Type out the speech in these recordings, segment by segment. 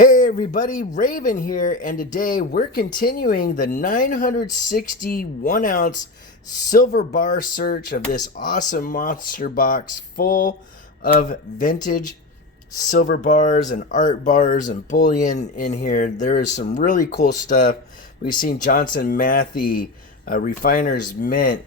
Hey everybody, Raven here, and today we're continuing the 961 ounce silver bar search of this awesome monster box full of vintage silver bars and art bars and bullion in here. There is some really cool stuff. We've seen Johnson Matthey, Refiner's Mint,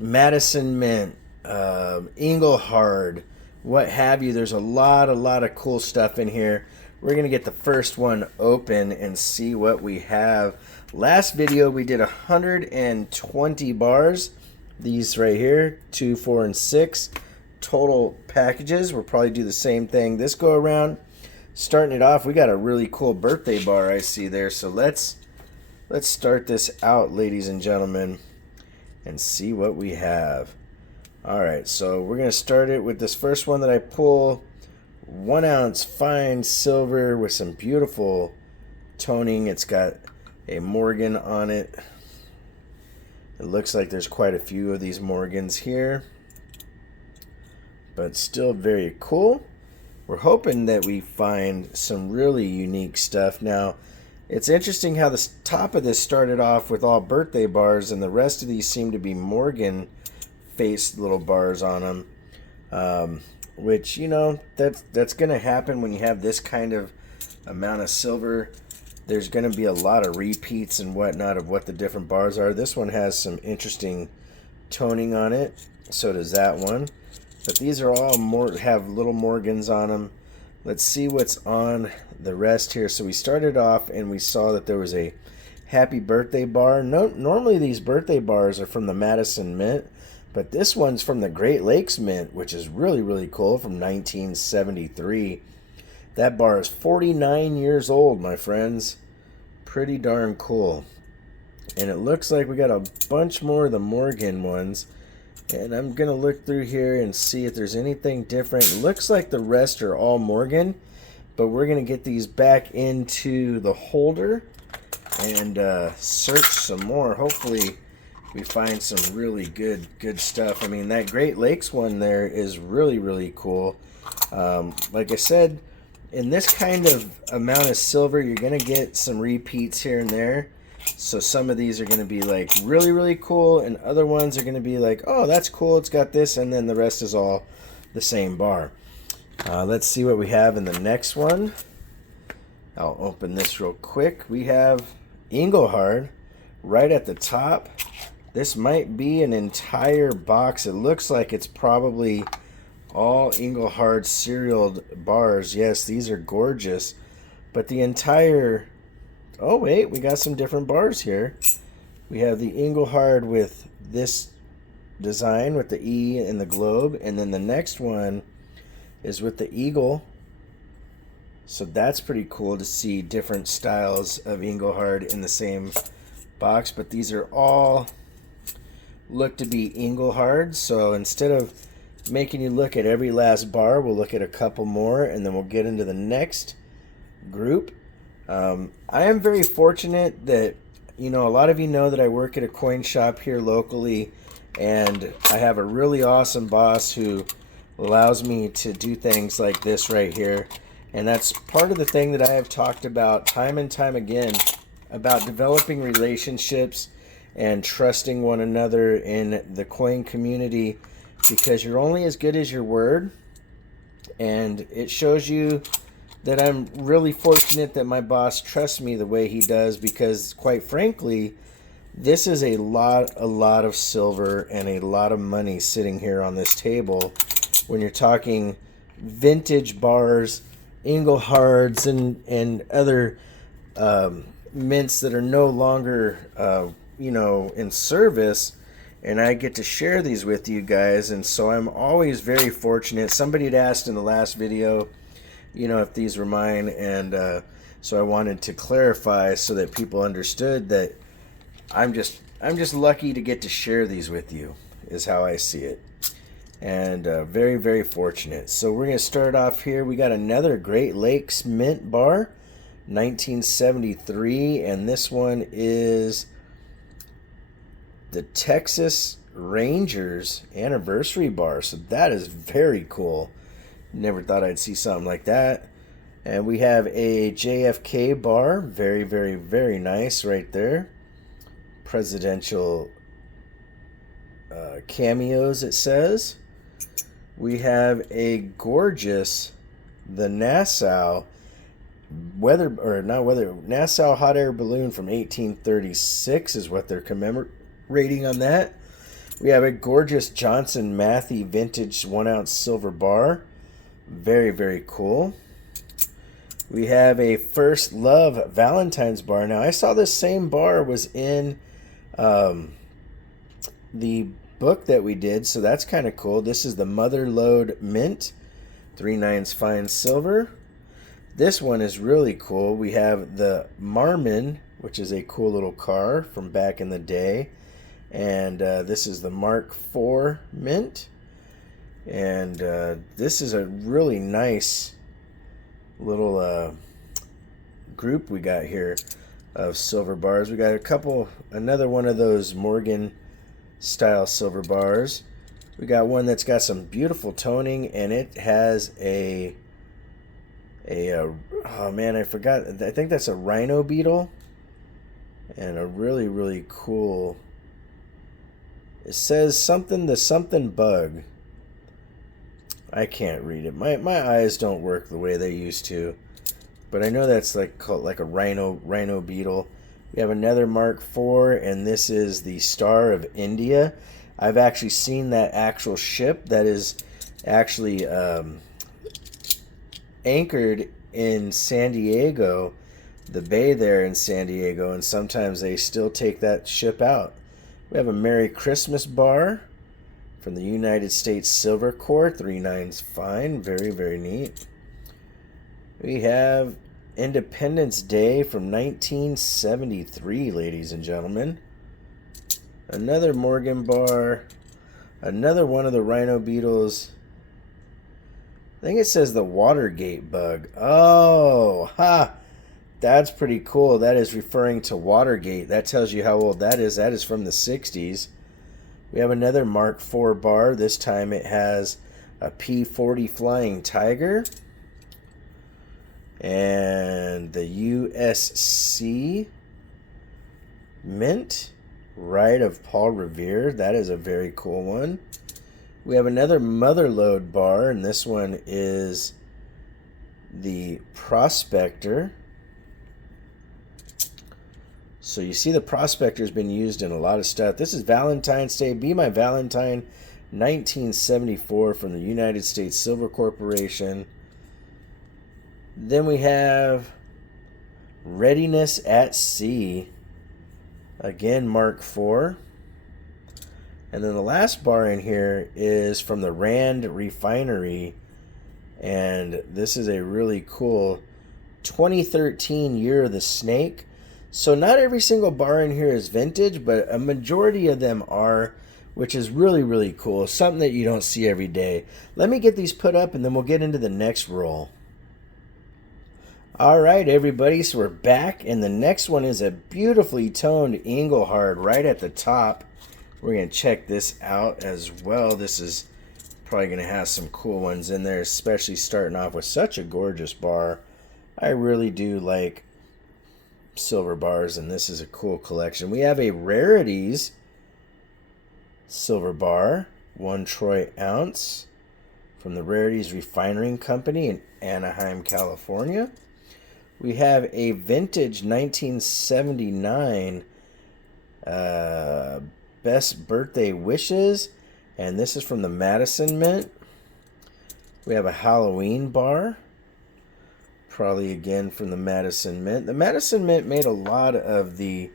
Madison Mint, Engelhard, what have you. There's a lot of cool stuff in here. We're going to get the first one open and see what we have. Last video we did 120 bars. These right here, 2, 4, and 6 total packages. We'll probably do the same thing this go around. Starting it off, we got a really cool birthday bar I see there. So let's start this out, ladies and gentlemen, and see what we have. Alright, so we're going to start it with this first one that I pull. 1 ounce fine silver with some beautiful toning. It's got a Morgan on it. It looks like there's quite a few of these Morgans here, but still very cool. We're hoping that we find some really unique stuff. Now, it's interesting how the top of this started off with all birthday bars, and the rest of these seem to be Morgan faced little bars on them. Which, you know, that's going to happen when you have this kind of amount of silver. There's going to be a lot of repeats and whatnot of what the different bars are. This one has some interesting toning on it. So does that one. But these are all have little Morgans on them. Let's see what's on the rest here. So we started off and we saw that there was a happy birthday bar. Normally these birthday bars are from the Madison Mint. But this one's from the Great Lakes Mint, which is really cool, from 1973. That bar is 49 years old, my friends. Pretty darn cool. And it looks like we got a bunch more of the Morgan ones. And I'm going to look through here and see if there's anything different. It looks like the rest are all Morgan. But we're going to get these back into the holder and search some more. Hopefully we find some really good stuff. I mean, that Great Lakes one there is really cool. Like I said, in this kind of amount of silver, you're going to get some repeats here and there. So some of these are going to be like really cool, and other ones are going to be like, oh, that's cool, it's got this, and then the rest is all the same bar. Let's see what we have in the next one. I'll open this real quick. We have Engelhard right at the top. This might be an entire box. It looks like it's probably all Engelhard serialed bars. Yes, these are gorgeous. But the entire... Oh, wait, we got some different bars here. We have the Engelhard with this design with the E and the globe. And then the next one is with the eagle. So that's pretty cool to see different styles of Engelhard in the same box. But these are all... look to be Engelhard. So instead of making you look at every last bar, we'll look at a couple more and then we'll get into the next group. I am very fortunate that, you know, a lot of you know that I work at a coin shop here locally, and I have a really awesome boss who allows me to do things like this right here. And that's part of the thing that I have talked about time and time again about developing relationships and trusting one another in the coin community, because you're only as good as your word. And it shows you that I'm really fortunate that my boss trusts me the way he does, because quite frankly, this is a lot of silver and a lot of money sitting here on this table when you're talking vintage bars, Engelhards, and other mints that are no longer you know, in service, and I get to share these with you guys. And so I'm always very fortunate. Somebody had asked in the last video, you know, if these were mine, and so I wanted to clarify so that people understood that I'm just lucky to get to share these with you, is how I see it. And very fortunate. So we're going to start off here. We got another Great Lakes Mint bar, 1973, and this one is the Texas Rangers anniversary bar. So that is very cool. Never thought I'd see something like that. And we have a JFK bar. Very, very, very nice right there. Presidential cameos, it says. We have a gorgeous, the Nassau Nassau hot air balloon from 1836 is what they're commemorating on that. We have a gorgeous Johnson Matthey vintage 1-ounce silver bar. Very, very cool. We have a First Love Valentine's bar. Now, I saw this same bar was in the book that we did, so that's kind of cool. This is the Mother Lode Mint, 3/9 fine silver. This one is really cool. We have the Marmon, which is a cool little car from back in the day. And this is the Mark IV Mint. And this is a really nice little group we got here of silver bars. We got another one of those Morgan style silver bars. We got one that's got some beautiful toning, and it has oh man, I forgot. I think that's a rhino beetle, and a really, really cool. It says something bug. I can't read it. My eyes don't work the way they used to, but I know that's called like a rhino beetle. We have another Mark IV, and this is the Star of India. I've actually seen that actual ship that is actually anchored in San Diego, the bay there in San Diego, and sometimes they still take that ship out. We have a Merry Christmas bar from the United States Silver Corps, 3/9 fine, very, very neat. We have Independence Day from 1973, ladies and gentlemen. Another Morgan bar, another one of the rhino beetles. I think it says the Watergate bug. Oh, ha! That's pretty cool. That is referring to Watergate. That tells you how old that is. That is from the 60s. We have another Mark IV bar. This time it has a P-40 Flying Tiger. And the USC Mint, Ride of Paul Revere. That is a very cool one. We have another Mother Lode bar, and this one is the Prospector. So you see the Prospector has been used in a lot of stuff. This is Valentine's Day. Be My Valentine, 1974 from the United States Silver Corporation. Then we have Readiness at Sea. Again, Mark IV. And then the last bar in here is from the Rand Refinery. And this is a really cool 2013 Year of the Snake. So not every single bar in here is vintage, but a majority of them are, which is really, really cool. Something that you don't see every day. Let me get these put up, and then we'll get into the next roll. All right, everybody, so we're back, and the next one is a beautifully toned Engelhard right at the top. We're going to check this out as well. This is probably going to have some cool ones in there, especially starting off with such a gorgeous bar. I really do like silver bars, and this is a cool collection. We have a Rarities silver bar, 1 troy ounce, from the Rarities Refining Company in Anaheim, California. We have a vintage 1979 Best Birthday Wishes, and this is from the Madison Mint. We have a Halloween bar, probably again from the Madison Mint. The Madison Mint made a lot of the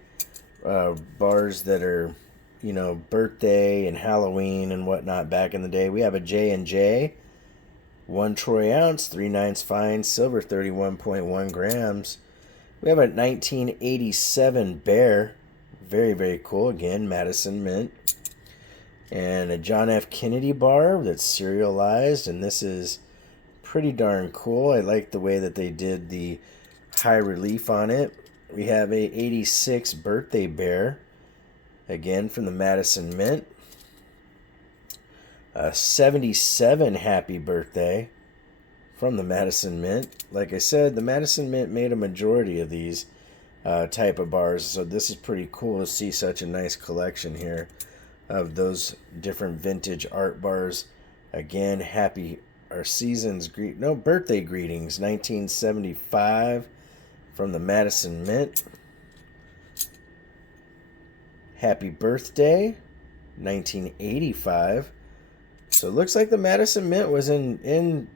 bars that are, you know, birthday and Halloween and whatnot back in the day. We have a J&J, 1 troy ounce, 3/9 fine, silver, 31.1 grams. We have a 1987 Bear, very, very cool, again, Madison Mint. And a John F. Kennedy bar that's serialized, and this is pretty darn cool. I like the way that they did the high relief on it. We have a 86 Birthday Bear, again from the Madison Mint. A 77 Happy Birthday from the Madison Mint. Like I said, the Madison Mint made a majority of these type of bars, so this is pretty cool to see such a nice collection here of those different vintage art bars. Again, birthday greetings, 1975 from the Madison Mint. Happy birthday, 1985. So it looks like the Madison Mint was in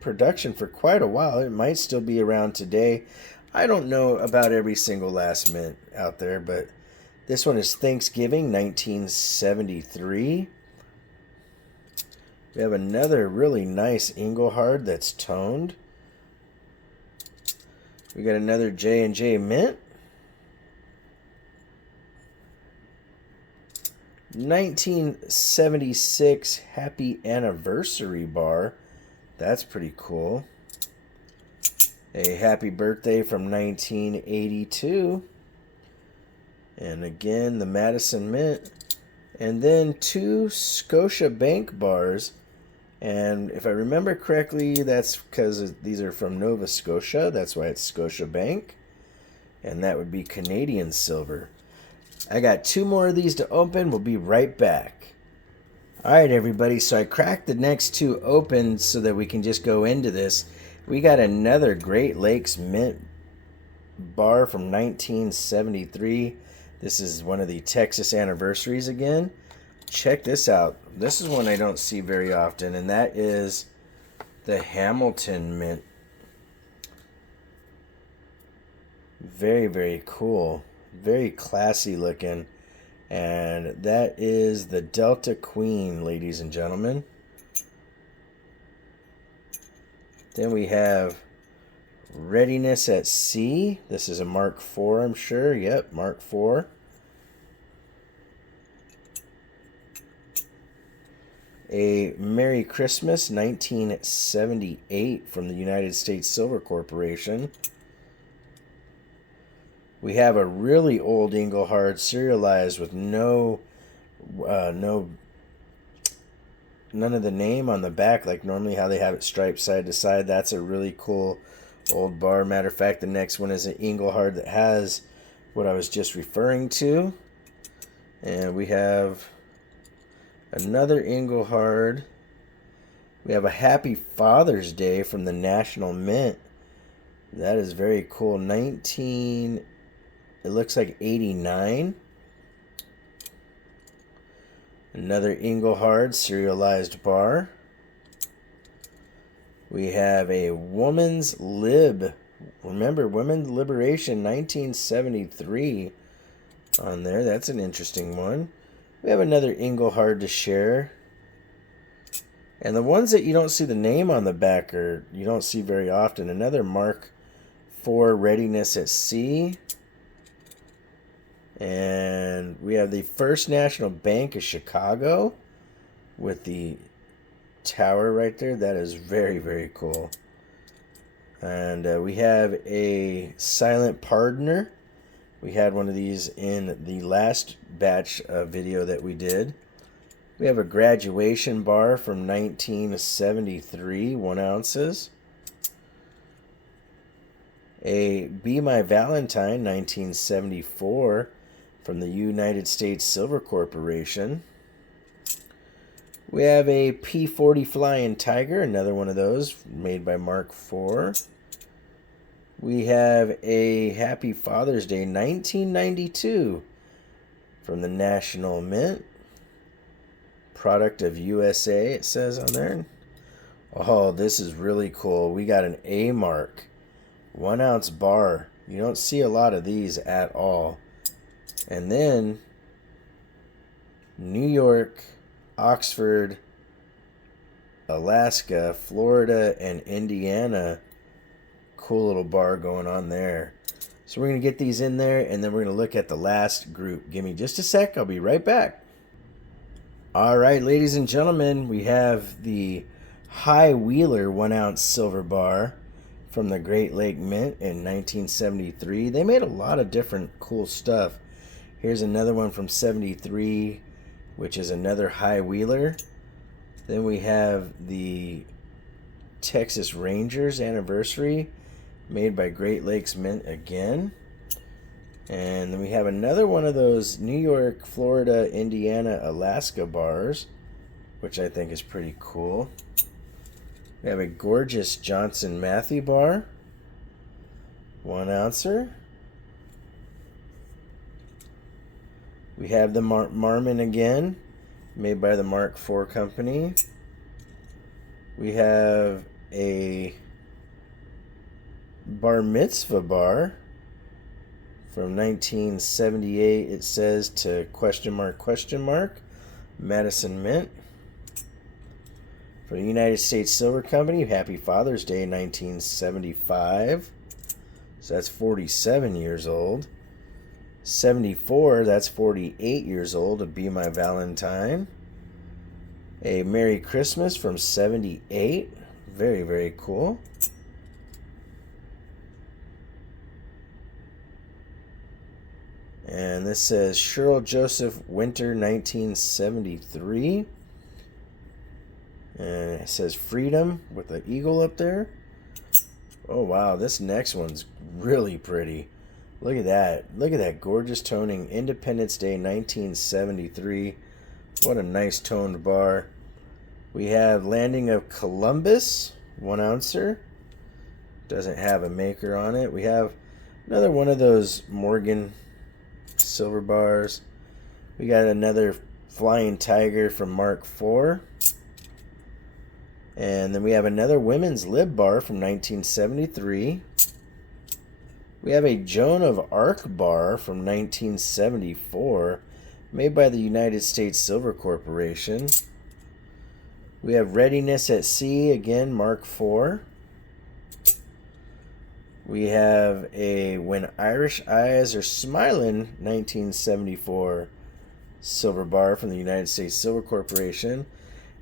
production for quite a while. It might still be around today. I don't know about every single last mint out there, but this one is Thanksgiving, 1973. We have another really nice Engelhard that's toned. We got another J&J Mint. 1976 Happy Anniversary bar. That's pretty cool. A happy birthday from 1982. And again, the Madison Mint. And then 2 Scotia Bank bars. And if I remember correctly, that's because these are from Nova Scotia. That's why it's Scotia Bank. And that would be Canadian silver. I got 2 more of these to open. We'll be right back. Alright, everybody. So I cracked the next 2 open so that we can just go into this. We got another Great Lakes Mint bar from 1973. This is one of the Texas anniversaries again. Check this out. This is one I don't see very often, and that is the Hamilton Mint. Very, very cool. Very classy looking. And that is the Delta Queen, ladies and gentlemen. Then we have Readiness at Sea. This is a Mark IV, I'm sure. Yep, Mark IV. A Merry Christmas, 1978 from the United States Silver Corporation. We have a really old Engelhard serialized with none of the name on the back, like normally how they have it striped side to side. That's a really cool old bar. Matter of fact, the next one is an Engelhard that has what I was just referring to. And we have another Engelhard. We have a Happy Father's Day from the National Mint. That is very cool. It looks like 89. Another Engelhard serialized bar. We have a Woman's Lib. Remember, Women's Liberation 1973 on there. That's an interesting one. We have another Engelhard to share. And the ones that you don't see the name on the back or you don't see very often. Another Mark IV Readiness at Sea. And we have the First National Bank of Chicago with the tower right there. That is very, very cool. And we have a Silent Pardoner. We had one of these in the last batch video that we did. We have a Graduation bar from 1973, 1 ounces. A Be My Valentine, 1974. From the United States Silver Corporation. We have a P40 Flying Tiger, another one of those made by Mark IV. We have a Happy Father's Day 1992 from the National Mint. Product of USA, it says on there. Oh, this is really cool. We got an A mark. 1 ounce bar. You don't see a lot of these at all. And then New York, Oxford, Alaska, Florida, and Indiana. Cool little bar going on there. So we're going to get these in there, and then we're going to look at the last group. Give me just a sec. I'll be right back. All right, ladies and gentlemen, we have the High Wheeler 1 ounce silver bar from the Great Lake Mint in 1973. They made a lot of different cool stuff. Here's another one from 73, which is another High Wheeler. Then we have the Texas Rangers anniversary, made by Great Lakes Mint again. And then we have another one of those New York, Florida, Indiana, Alaska bars, which I think is pretty cool. We have a gorgeous Johnson Matthey bar, 1 ouncer. We have the Marmon again, made by the Mark IV company. We have a Bar Mitzvah bar from 1978. It says to question mark, Madison Mint. For the United States Silver Company, Happy Father's Day 1975. So that's 47 years old. 74, that's 48 years old, to Be My Valentine. A Merry Christmas from 78. Very, very cool. And this says Cheryl Joseph Winter 1973. And it says Freedom with the eagle up there. Oh wow, this next one's really pretty. Look at that. Look at that gorgeous toning. Independence Day 1973. What a nice toned bar. We have Landing of Columbus, 1 ouncer. Doesn't have a maker on it. We have another one of those Morgan silver bars. We got another Flying Tiger from Mark IV. And then we have another women's lib bar from 1973. We have a Joan of Arc bar from 1974, made by the United States Silver Corporation. We have Readiness at Sea, again, Mark IV. We have a When Irish Eyes Are Smiling, 1974 silver bar from the United States Silver Corporation.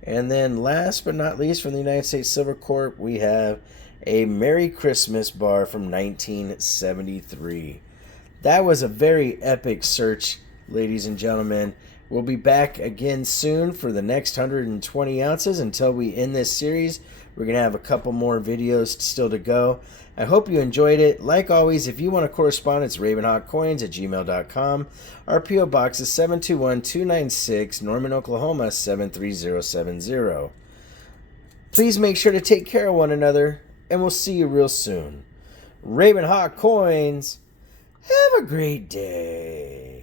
And then last but not least, from the United States Silver Corp, we have a Merry Christmas bar from 1973. That was a very epic search, ladies and gentlemen. We'll be back again soon for the next 120 ounces. Until we end this series, we're going to have a couple more videos still to go. I hope you enjoyed it. Like always, if you want to correspond, it's RavenHawkCoins@gmail.com. Our P.O. Box is 721-296, Norman, Oklahoma 73070. Please make sure to take care of one another, and we'll see you real soon. RavenHawk Coins, have a great day.